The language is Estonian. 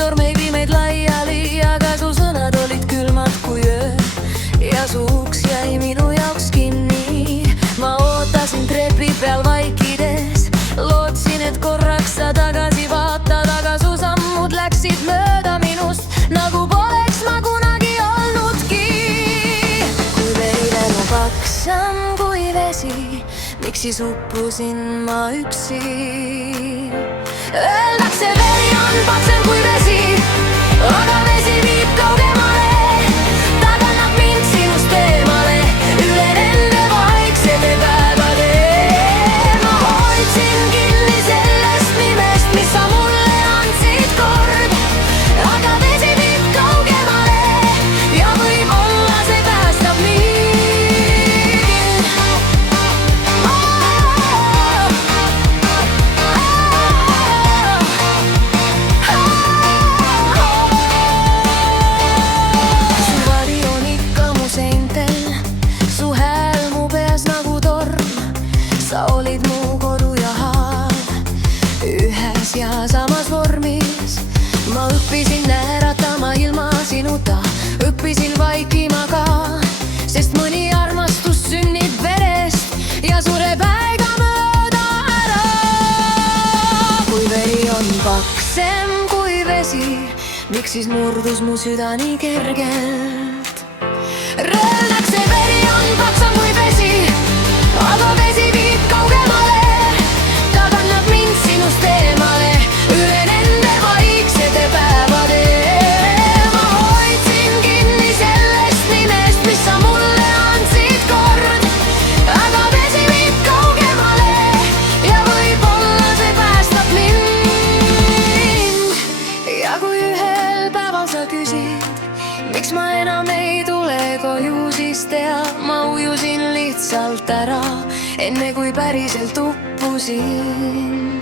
torm ei vii meid laiali, aga su sõnad olid külmad kui öö ja su uks jäi minu jaoks kinni. Ma ootasin trepi peal vaikides, lootsin, et korraks sa tagasi vaatad, aga su sammud läksid mööda minust, nagu poleks ma kunagi olnudki. Kui verine mu paksam kui vesi, miks siis uppusin ma üksi? Öeldakse, veri on paksem kui vesi, aga vesi viib kaugemale, ta kannab mind sinust eemale, üle nende vaiksete päevade. Ma hoidsin kinni sellest nimest, mis sa mulle andsid kord, aga vesi viib kaugemale ja võib-olla see päästab mind. Sa olid mu kodu ja haav, ühes ja samas vormis. Ma õppisin näratama ilma sinuta, õppisin vaikima ka, sest mõni armastus sünnib verest ja sureb aegamööda ära. Kui veri on paksem kui vesi, miks siis murdus mu süda nii kergelt? Öeldakse, veri on paksem kui vesi, aga vesi viib kaugemale, ta kannab mind sinust eemale, üle nende vaiksete päevade. Ma hoidsin kinni sellest nimest, mis sa mulle andsid kord, aga vesi viib kaugemale ja võib-olla see päästab mind. Ja kui ühel päeval sa küsid, miks ma enam ei tule koju, siis tea, ma ujusin lihtsalt ära, enne kui päriselt uppusin.